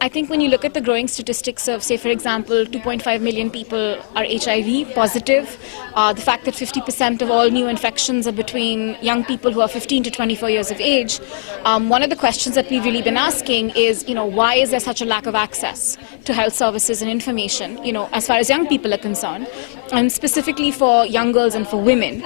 I think when you look at the growing statistics of, say, for example, 2.5 million people are HIV positive, the fact that 50% of all new infections are between young people who are 15 to 24 years of age, one of the questions that we've really been asking is, why is there such a lack of access to health services and information, as far as young people are concerned, and specifically for young girls and for women.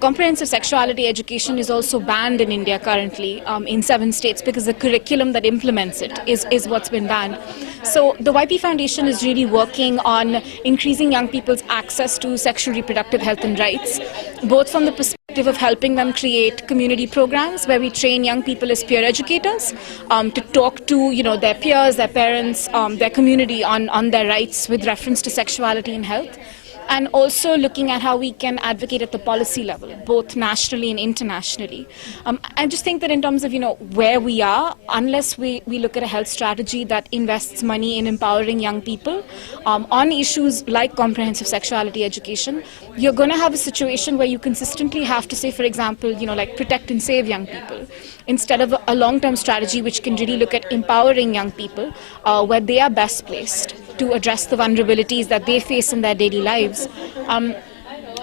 Comprehensive sexuality education is also banned in India currently in 7 states because the curriculum that implements it is what's been banned. So the YP Foundation is really working on increasing young people's access to sexual reproductive health and rights, both from the perspective of helping them create community programs where we train young people as peer educators to talk to their peers, their parents, their community on their rights with reference to sexuality and health. And also looking at how we can advocate at the policy level, both nationally and internationally. I just think that in terms of where we are, unless we look at a health strategy that invests money in empowering young people on issues like comprehensive sexuality education, you're going to have a situation where you consistently have to say, for example, like protect and save young people, instead of a long-term strategy which can really look at empowering young people where they are best placed to address the vulnerabilities that they face in their daily lives.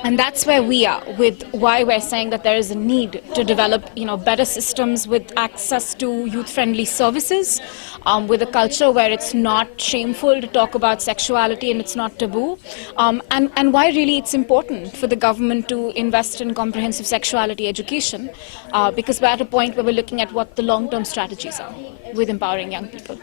And that's where we are, with why we're saying that there is a need to develop better systems with access to youth-friendly services, with a culture where it's not shameful to talk about sexuality and it's not taboo, and why really it's important for the government to invest in comprehensive sexuality education, because we're at a point where we're looking at what the long-term strategies are with empowering young people.